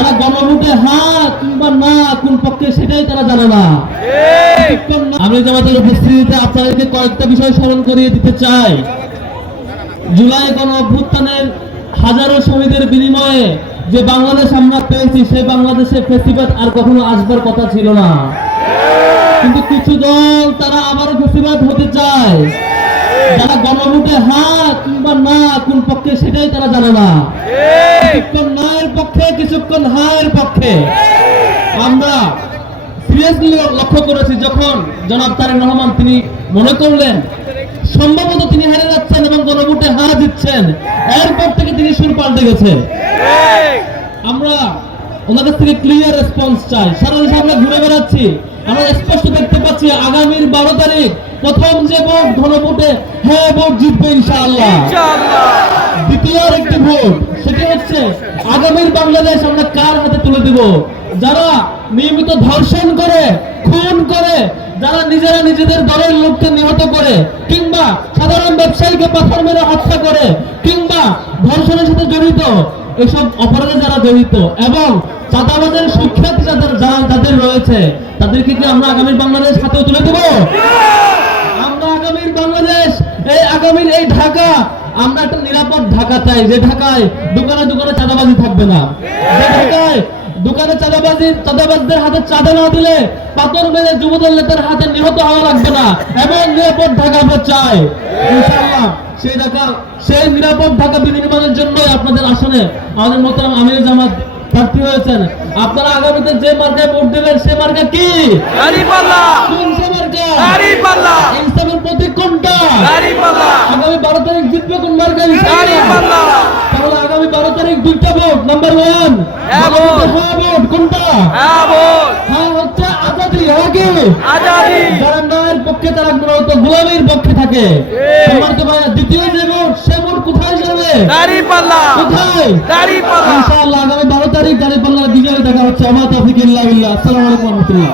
যারা গণভোটে হ্যাঁ কিংবা না কোন পক্ষে সেটাই তারা জানে না। আমি জামাতের উপস্থিতিতে আপনাদেরকে কয়েকটা বিষয় স্মরণ করিয়ে দিতে চাই। জুলাই গণ অভ্যুত্থানের হাজারো শহীদের বিনিময়ে যে বাংলাদেশ আমরা পেয়েছি, সেই বাংলাদেশে ফেসিবাদ আর কখনো আসবার কথা ছিল না, কিন্তু কিছু দল তারা আবারও ফেসিবাদ হতে চায়। যারা গণভোটে হ্যাঁ কিংবা না কোন পক্ষে সেটাই তারা জানে না। কিছুক্ষণ নায়ের পক্ষে, কিছুক্ষণ হায়ের পক্ষে। আমরা সিরিয়াসলি লক্ষ্য করেছি, যখন জনাব তারেক রহমান তিনি মনে করলেন সম্ভবত তিনি হেরে যাচ্ছেন এবং গণভোটে হার দিচ্ছেন, এরপর থেকে তিনি সুর পাল্টে গেছে। আমরা ওনাদের থেকে ক্লিয়ার রেসপন্স চাই। সারা দেশে আমরা ঘুরে বেড়াচ্ছি, আমরা স্পষ্ট দেখতে পাচ্ছি আগামীর 12 তারিখ প্রথম যে ভোট, গণভোটে হ্যাঁ ভোট জিতবে ইনশাআল্লাহ। দ্বিতীয় আরেকটি ভোট, সেটি হচ্ছে আগামীর বাংলাদেশ আমরা কার হাতে তুলে দেব? যারা নিয়মিত ধর্ষণ করে, খুন করে, যারা নিজেরা নিজেদের দলের লোককে নিহত করে, কিংবা সাধারণ ব্যবসায়ীকে পাথর মেরে হত্যা করে, কিংবা ধর্ষণের সাথে জড়িত এসব অপরাধে যারা জড়িত এবং চাঁদাবাজের সুখ্যাত যাদের রয়েছে, তাদেরকে কি আমরা আগামীর বাংলাদেশ হাতেও তুলে দেব? আমরা আগামীর বাংলাদেশ, এই আগামীর এই ঢাকা, আমরা একটা নিরাপদ ঢাকা চাই, যে ঢাকায় দোকানে দোকানে চাঁদাবাজি থাকবে না, যে ঢাকায় দোকানে চাঁদাবাজদের হাতে চাঁদা না দিলে পাথর মেরে যুবদল নেতার হাতে নিহত হওয়া লাগবে না, এবং নিরাপদ ঢাকা আমরা চাই ইনশাআল্লাহ। সেই ঢাকা, সেই নিরাপদ ঢাকা বিনির্মাণের জন্যই আপনাদের আসনে আমাদের মোহতারাম আমির জামাত প্রার্থী হয়েছেন। আপনারা আগামীতে যে মার্কায় ভোট দেবেন সে মার্কা কি? দাঁড়িপাল্লা। কোন সে মার্কা? দাঁড়িপাল্লা। ইনসাফের প্রতীক কোনটা? দাঁড়িপাল্লা। আগামী 12 তারিখ জিতবে কোন মার্কা? দাঁড়িপাল্লা। তাহলে আগামী 12 তারিখ দুইটা ভোট। নাম্বার 1 হ্যাঁ ভোট কোনটা? হ্যাঁ ভোট। হ্যাঁ হচ্ছে আজাদি। হ্যাঁ কি? আজাদি। যারা ন্যায়ের পক্ষে তারা মূলত গোলামীর পক্ষে থাকে। সম্মানিত ভাইরা, দ্বিতীয় যে ভোট, সে ভোট কোথায় যাবে? দাঁড়িপাল্লা। কোথায়? দাঁড়িপাল্লা। ইনশাআল্লাহ আগামী 12 তারিখ দাঁড়িপাল্লার বিজয় দেখা হচ্ছে। আমা তাওফিক ইল্লা বিল্লাহ। আসসালামু আলাইকুম ওয়া রাহমাতুল্লাহ।